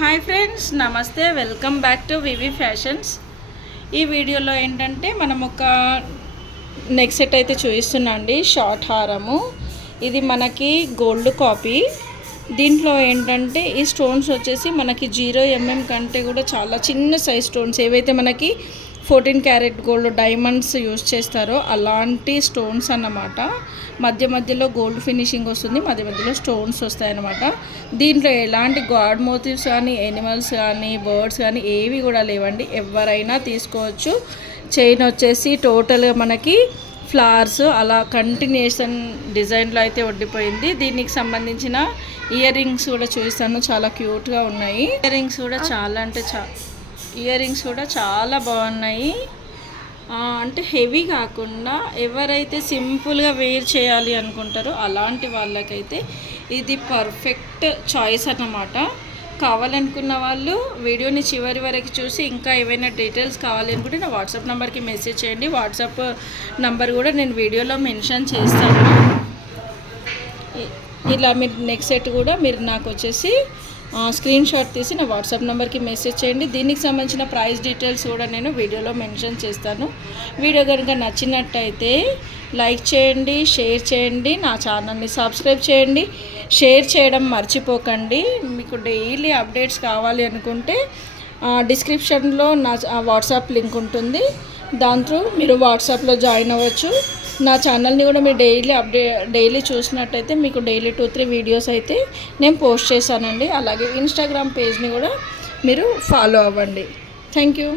Hi friends, నమస్తే. Welcome back to VV fashions. ఈ వీడియోలో ఏంటంటే మనం ఒక నెక్ సెట్ అయితే చూపిస్తున్నా అండి. షార్ట్ హారము, ఇది మనకి గోల్డ్ కాపీ. దీంట్లో ఏంటంటే ఈ స్టోన్స్ వచ్చేసి మనకి 0mm కంటే కూడా చాలా చిన్న సైజ్ స్టోన్స్, ఏవైతే మనకి 14 క్యారెట్ గోల్డ్ డైమండ్స్ యూజ్ చేస్తారో అలాంటి స్టోన్స్ అన్నమాట. మధ్య మధ్యలో గోల్డ్ ఫినిషింగ్ వస్తుంది, మధ్య మధ్యలో స్టోన్స్ వస్తాయన్నమాట. దీంట్లో ఎలాంటి గాడ్ మోటివ్స్ కానీ, ఎనిమల్స్ కానీ, బర్డ్స్ కానీ ఏవి కూడా లేవండి. ఎవరైనా తీసుకోవచ్చు. చైన్ వచ్చేసి టోటల్గా మనకి ఫ్లవర్స్ అలా కంటిన్యూషన్ డిజైన్లో అయితే వడ్డిపోయింది. దీనికి సంబంధించిన ఇయర్ రింగ్స్ కూడా చూపిస్తాను, చాలా క్యూట్గా ఉన్నాయి. ఇయర్ రింగ్స్ కూడా చాలా బాగున్నాయి. అంటే హెవీ కాకుండా ఎవరైతే సింపుల్గా వేర్ చేయాలి అనుకుంటారో అలాంటి వాళ్ళకైతే ఇది పర్ఫెక్ట్ చాయిస్ అన్నమాట. కావాలనుకున్న వాళ్ళు వీడియోని చివరి వరకు చూసి ఇంకా ఏవైనా డీటెయిల్స్ కావాలి అనుకుంటే నా వాట్సాప్ నెంబర్కి మెసేజ్ చేయండి. వాట్సాప్ నెంబర్ కూడా నేను వీడియోలో మెన్షన్ చేస్తాను. ఇలా మీరు నెక్స్ట్ సెట్ కూడా మీరు నాకు వచ్చేసి స్క్రీన్ షాట్ తీసి నా వాట్సాప్ నెంబర్కి మెసేజ్ చేయండి. దీనికి సంబంధించిన ప్రైస్ డీటెయిల్స్ కూడా నేను వీడియోలో మెన్షన్ చేస్తాను. వీడియో కనుక నచ్చినట్టయితే లైక్ చేయండి, షేర్ చేయండి, నా ఛానల్ని సబ్స్క్రైబ్ చేయండి. షేర్ చేయడం మర్చిపోకండి. మీకు డైలీ అప్డేట్స్ కావాలి అనుకుంటే డిస్క్రిప్షన్లో నా వాట్సాప్ లింక్ ఉంటుంది, దాంతో మీరు వాట్సాప్లో జాయిన్ అవ్వచ్చు. నా ఛానల్ని కూడా మీరు డైలీ చూసినట్టయితే మీకు డైలీ 2-3 వీడియోస్ అయితే నేను పోస్ట్ చేశానండి. అలాగే ఇన్స్టాగ్రామ్ పేజ్ని కూడా మీరు ఫాలో అవ్వండి. Thank you.